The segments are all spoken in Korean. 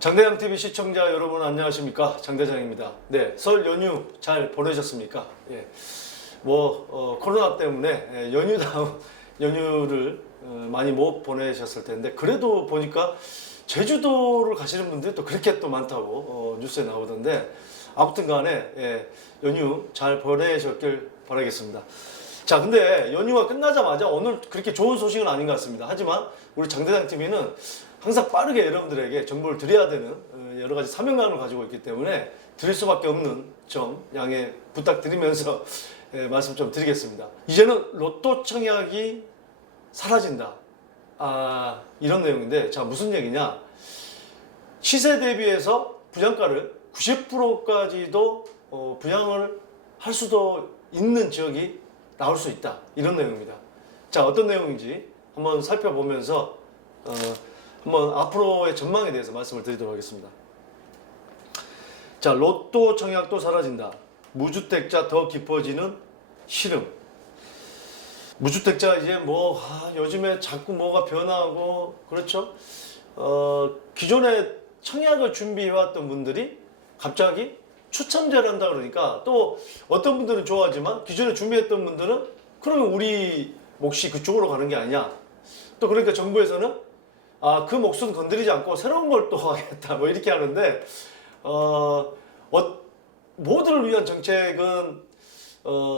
장대장TV 시청자 여러분 안녕하십니까? 장대장입니다. 네, 설 연휴 잘 보내셨습니까? 예, 코로나 때문에 연휴다운 연휴를 많이 못 보내셨을 텐데 그래도 보니까 제주도를 가시는 분들이 또 그렇게 또 많다고 뉴스에 나오던데 아무튼 간에 연휴 잘 보내셨길 바라겠습니다. 자, 근데 연휴가 끝나자마자 오늘 그렇게 좋은 소식은 아닌 것 같습니다. 하지만 우리 장대장TV는 항상 빠르게 여러분들에게 정보를 드려야 되는 여러 가지 사명감을 가지고 있기 때문에 드릴 수밖에 없는 점 양해 부탁드리면서 말씀 좀 드리겠습니다. 이제는 로또 청약이 사라진다. 이런 내용인데, 자, 무슨 얘기냐? 시세 대비해서 분양가를 90%까지도 분양을 할 수도 있는 지역이 나올 수 있다. 이런 내용입니다. 자, 어떤 내용인지 한번 살펴보면서 한번 앞으로의 전망에 대해서 말씀을 드리도록 하겠습니다. 자, 로또 청약도 사라진다. 무주택자 더 깊어지는 시름. 무주택자 이제 요즘에 자꾸 뭐가 변하고 그렇죠? 기존에 청약을 준비해왔던 분들이 갑자기 추첨제를 한다 그러니까 또 어떤 분들은 좋아하지만 기존에 준비했던 분들은 그러면 우리 몫이 그쪽으로 가는 게 아니냐. 또 그러니까 정부에서는 그 몫은 건드리지 않고 새로운 걸 또 하겠다 이렇게 하는데 모두를 위한 정책은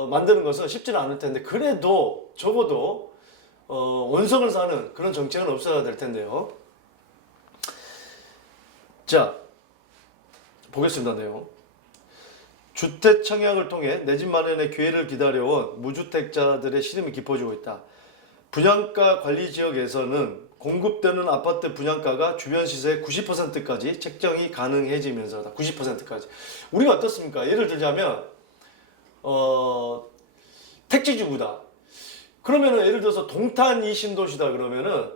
만드는 것은 쉽지는 않을 텐데 그래도 적어도 원성을 사는 그런 정책은 없어야 될 텐데요. 자, 보겠습니다. 내용. 주택 청약을 통해 내 집 마련의 기회를 기다려온 무주택자들의 시름이 깊어지고 있다. 분양가 관리 지역에서는 공급되는 아파트 분양가가 주변 시세의 90%까지 책정이 가능해지면서다. 90%까지. 우리가 어떻습니까? 예를 들자면 택지주구다. 그러면은 예를 들어서 동탄 신도시다 그러면은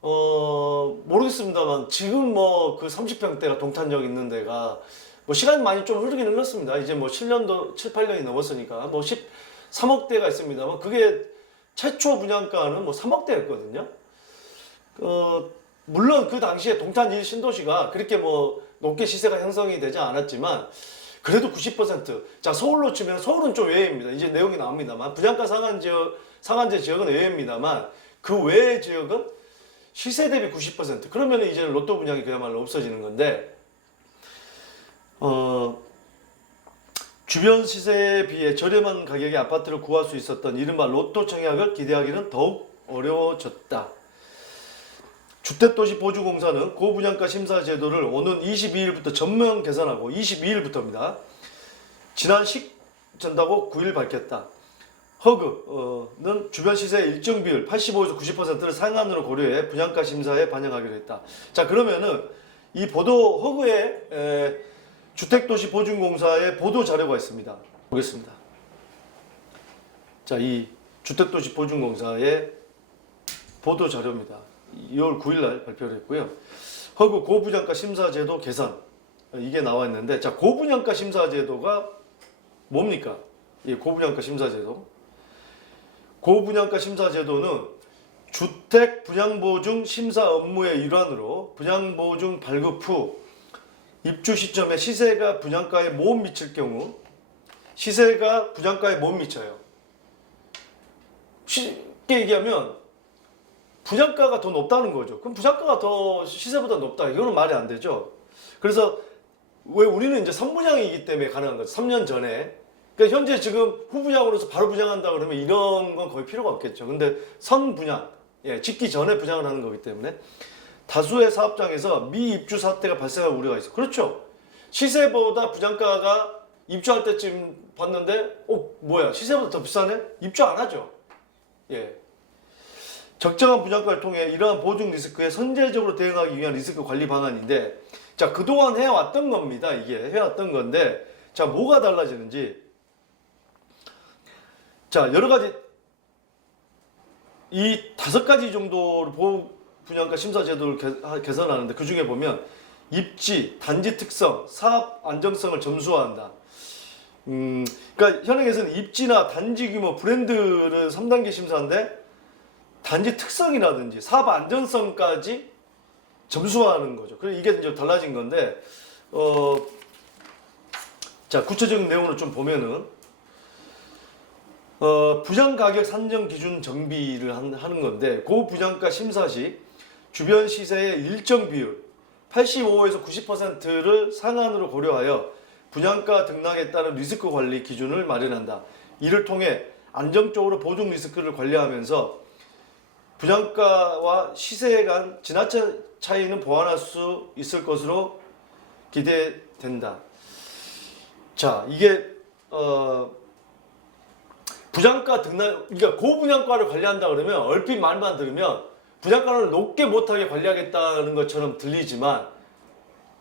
모르겠습니다만 지금 그 30평대가 동탄역 있는 데가 시간이 많이 좀 흐르긴 흘렀습니다. 이제 7년도 7, 8년이 넘었으니까 13억대가 있습니다만 그게 최초 분양가는 3억대였거든요. 물론 그 당시에 동탄 신도시가 그렇게 높게 시세가 형성이 되지 않았지만 그래도 90%. 자, 서울로 치면 서울은 좀 외입니다. 이제 내용이 나옵니다만 분양가 상한제 지역은 외입니다만 그 외의 지역은 시세 대비 90%. 그러면 이제 로또 분양이 그야말로 없어지는 건데 주변 시세에 비해 저렴한 가격의 아파트를 구할 수 있었던 이른바 로또 청약을 기대하기는 더욱 어려워졌다. 주택도시보증공사는 고분양가 심사 제도를 오는 22일부터 전면 개선하고 22일부터입니다. 지난 전다고 9일 밝혔다. 허그는 주변 시세의 일정 비율 85에서 90%를 상한으로 고려해 분양가 심사에 반영하기로 했다. 자, 그러면은 이 허그의 주택도시보증공사의 보도 자료가 있습니다. 보겠습니다. 자, 이 주택도시보증공사의 보도 자료입니다. 2월 9일 날 발표를 했고요. 허그 고분양가 심사제도 개선 이게 나와 있는데, 자, 고분양가 심사제도가 뭡니까? 이 고분양가 심사제도. 고분양가 심사제도는 주택 분양보증 심사 업무의 일환으로 분양보증 발급 후 입주 시점에 시세가 분양가에 못 미칠 경우 시세가 분양가에 못 미쳐요. 쉽게 얘기하면 분양가가 더 높다는 거죠. 그럼 분양가가 더 시세보다 높다. 이거는 말이 안 되죠. 그래서 왜 우리는 이제 선분양이기 때문에 가능한 거죠. 3년 전에. 그러니까 현재 지금 후분양으로서 바로 분양한다 그러면 이런 건 거의 필요가 없겠죠. 근데 선분양, 짓기 전에 분양을 하는 거기 때문에 다수의 사업장에서 미입주 사태가 발생할 우려가 있어. 그렇죠. 시세보다 분양가가 입주할 때쯤 봤는데 뭐야 시세보다 더 비싸네? 입주 안 하죠. 적정한 분양가를 통해 이러한 보증 리스크에 선제적으로 대응하기 위한 리스크 관리 방안인데, 자, 그동안 해왔던 겁니다. 이게 해왔던 건데, 자, 뭐가 달라지는지. 자, 여러 가지 이 5가지 정도로 분양가 심사 제도를 개선하는데 그 중에 보면 입지, 단지 특성, 사업 안정성을 점수화한다. 그러니까 현행에서는 입지나 단지 규모, 브랜드를 3단계 심사인데 단지 특성이라든지 사업 안전성까지 점수화하는 거죠. 그래서 이게 이제 달라진 건데, 자, 구체적인 내용을 좀 보면은, 분양가격 산정 기준 정비를 하는 건데, 고분양가 심사 시 주변 시세의 일정 비율, 85에서 90%를 상한으로 고려하여 분양가 등락에 따른 리스크 관리 기준을 마련한다. 이를 통해 안정적으로 보증 리스크를 관리하면서 분양가와 시세 간 지나친 차이는 보완할 수 있을 것으로 기대된다. 자, 이게 분양가 등락, 그러니까 고분양가를 관리한다 그러면 얼핏 말만 들으면 분양가를 높게 못하게 관리하겠다는 것처럼 들리지만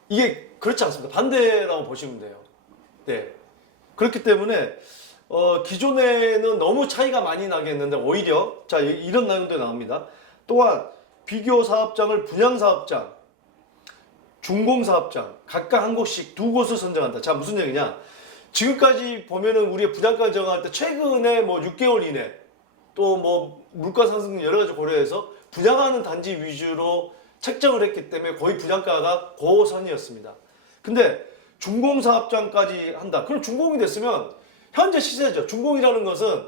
이게 그렇지 않습니다. 반대라고 보시면 돼요. 네. 그렇기 때문에 기존에는 너무 차이가 많이 나겠는데 오히려 자 이런 내용도 나옵니다. 또한 비교 사업장을 분양 사업장, 준공 사업장 각각 한 곳씩 두 곳을 선정한다. 자, 무슨 얘기냐? 지금까지 보면은 우리가 분양가 정할 때 최근에 뭐 6개월 이내 또 뭐 물가 상승 등 여러 가지 고려해서 분양하는 단지 위주로 책정을 했기 때문에 거의 분양가가 고선이었습니다. 근데 준공사업장까지 한다. 그럼 준공이 됐으면 현재 시세죠. 준공이라는 것은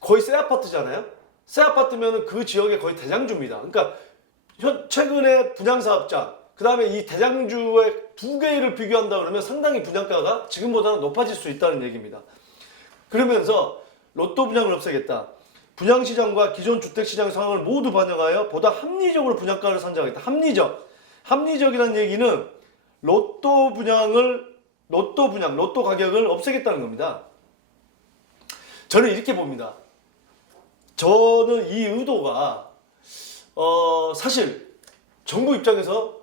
거의 새 아파트잖아요. 새 아파트면 그 지역의 거의 대장주입니다. 그러니까 최근에 분양사업장, 그 다음에 이 대장주의 두 개를 비교한다 그러면 상당히 분양가가 지금보다는 높아질 수 있다는 얘기입니다. 그러면서 로또 분양을 없애겠다. 분양시장과 기존 주택시장 상황을 모두 반영하여 보다 합리적으로 분양가를 산정하겠다. 합리적이라는 얘기는 로또 가격을 없애겠다는 겁니다. 저는 이렇게 봅니다. 저는 이 의도가 사실 정부 입장에서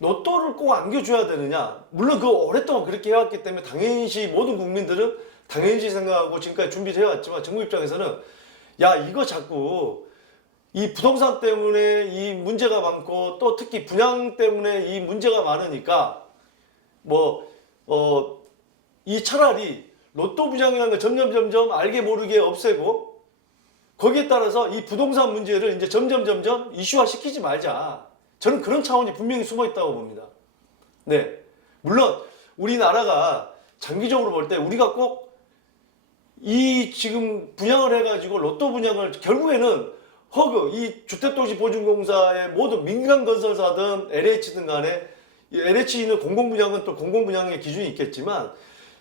로또를 꼭 안겨줘야 되느냐, 물론 그 오랫동안 그렇게 해왔기 때문에 당연시 모든 국민들은 당연시 생각하고 지금까지 준비를 해왔지만 정부 입장에서는 야, 이거 자꾸 이 부동산 때문에 이 문제가 많고 또 특히 분양 때문에 이 문제가 많으니까 이 차라리 로또 분양이라는 걸 점점 알게 모르게 없애고 거기에 따라서 이 부동산 문제를 이제 점점 이슈화 시키지 말자. 저는 그런 차원이 분명히 숨어 있다고 봅니다. 네. 물론 우리나라가 장기적으로 볼 때 우리가 꼭 이 지금 분양을 해가지고 로또 분양을 결국에는 이 주택도시보증공사의 모든 민간건설사든 LH든 간에 LH는 공공분양은 또 공공분양의 기준이 있겠지만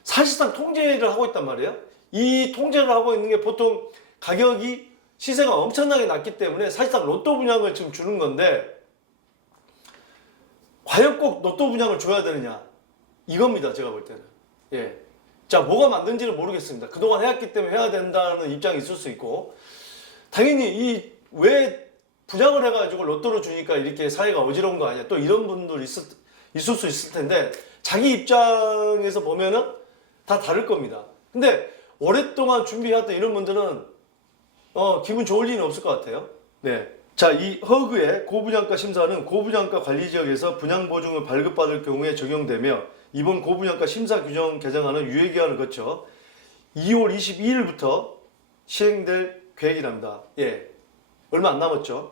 사실상 통제를 하고 있단 말이에요. 이 통제를 하고 있는 게 보통 가격이 시세가 엄청나게 낮기 때문에 사실상 로또 분양을 지금 주는 건데 과연 꼭 로또 분양을 줘야 되느냐 이겁니다. 제가 볼 때는. 예. 자, 뭐가 맞는지는 모르겠습니다. 그동안 해왔기 때문에 해야 된다는 입장이 있을 수 있고 당연히 왜 분양을 해가지고 로또를 주니까 이렇게 사회가 어지러운 거 아니야 또 이런 분들 있을 수 있을 텐데 자기 입장에서 보면은 다 다를 겁니다. 근데 오랫동안 준비해왔던 이런 분들은 기분 좋을 리는 없을 것 같아요. 네. 자, 이 허그의 고분양가 심사는 고분양가 관리지역에서 분양보증을 발급받을 경우에 적용되며 이번 고분양가 심사 규정 개정안은 유예기한을 거쳐 2월 22일부터 시행될 계획이랍니다. 예, 얼마 안 남았죠.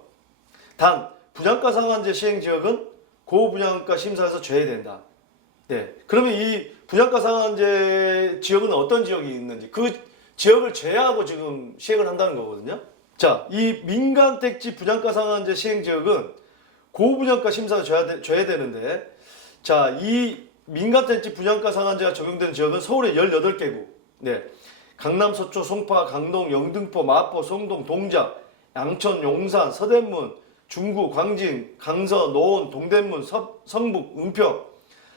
단 분양가 상한제 시행지역은 고분양가 심사에서 제외된다. 네, 그러면 이 분양가 상한제 지역은 어떤 지역이 있는지 그 지역을 제외하고 지금 시행을 한다는 거거든요. 자, 이 민간택지 분양가 상한제 시행지역은 고분양가 심사에서 제외되는데 자, 이 민간택지 분양가 상한제가 적용되는 지역은 서울의 18개구, 네, 강남, 서초, 송파, 강동, 영등포, 마포, 성동, 동작, 양천, 용산, 서대문, 중구, 광진, 강서, 노원, 동대문, 성북, 은평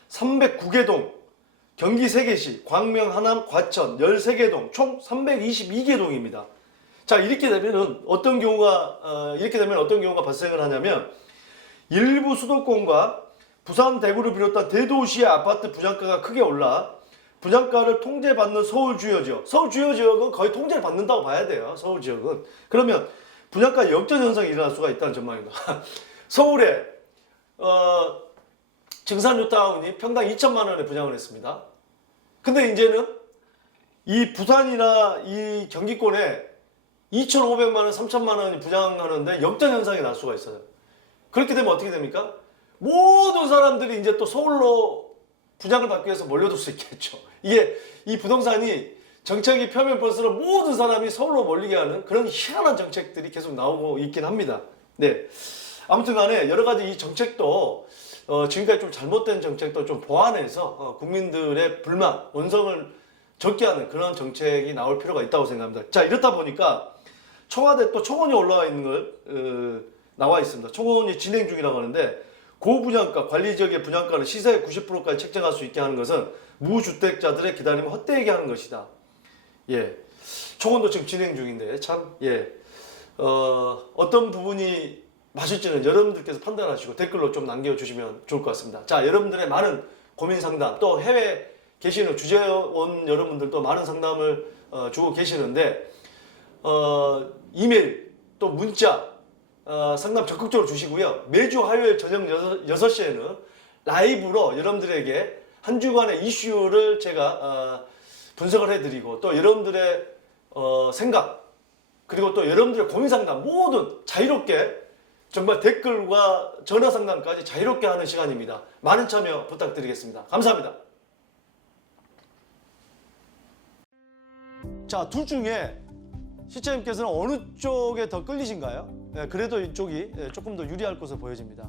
309개 동, 경기 3개시, 광명, 하남, 과천 13개 동, 총 322개 동입니다. 자, 이렇게 되면 어떤 경우가 발생을 하냐면 일부 수도권과 부산, 대구를 비롯한 대도시의 아파트 분양가가 크게 올라 분양가를 통제받는 서울 주요 지역은 거의 통제를 받는다고 봐야 돼요. 서울 지역은. 그러면 분양가 역전 현상이 일어날 수가 있다는 전망입니다. 서울에 증산뉴타운이 평당 2천만 원에 분양을 했습니다. 근데 이제는 이 부산이나 이 경기권에 2,500만 원, 3천만 원이 분양하는데 역전 현상이 날 수가 있어요. 그렇게 되면 어떻게 됩니까? 모든 사람들이 이제 또 서울로 분양을 받기 위해서 몰려들 수 있겠죠. 이게 이 부동산이 정책이 펴면 볼수록 모든 사람이 서울로 몰리게 하는 그런 희한한 정책들이 계속 나오고 있긴 합니다. 네. 아무튼 간에 여러 가지 이 정책도 지금까지 좀 잘못된 정책도 좀 보완해서 국민들의 불만, 원성을 적게 하는 그런 정책이 나올 필요가 있다고 생각합니다. 자, 이렇다 보니까 청와대 또 청원이 올라와 있는 걸 나와 있습니다. 청원이 진행 중이라고 하는데 고분양가, 관리지역의 분양가를 시세의 90%까지 책정할 수 있게 하는 것은 무주택자들의 기다림을 헛되게 하는 것이다. 예, 청원도 지금 진행 중인데 참 어떤 부분이 맞을지는 여러분들께서 판단하시고 댓글로 좀 남겨주시면 좋을 것 같습니다. 자, 여러분들의 많은 고민 상담, 또 해외 계시는 주재원 여러분들도 많은 상담을 주고 계시는데 이메일 또 문자 상담 적극적으로 주시고요. 매주 화요일 저녁 6시에는 라이브로 여러분들에게 한 주간의 이슈를 제가 분석을 해드리고 또 여러분들의 생각 그리고 또 여러분들의 고민 상담 모든 자유롭게 정말 댓글과 전화 상담까지 자유롭게 하는 시간입니다. 많은 참여 부탁드리겠습니다. 감사합니다. 자, 둘 중에 시청자님께서는 어느 쪽에 더 끌리신가요? 네, 그래도 이쪽이 조금 더 유리할 것으로 보여집니다.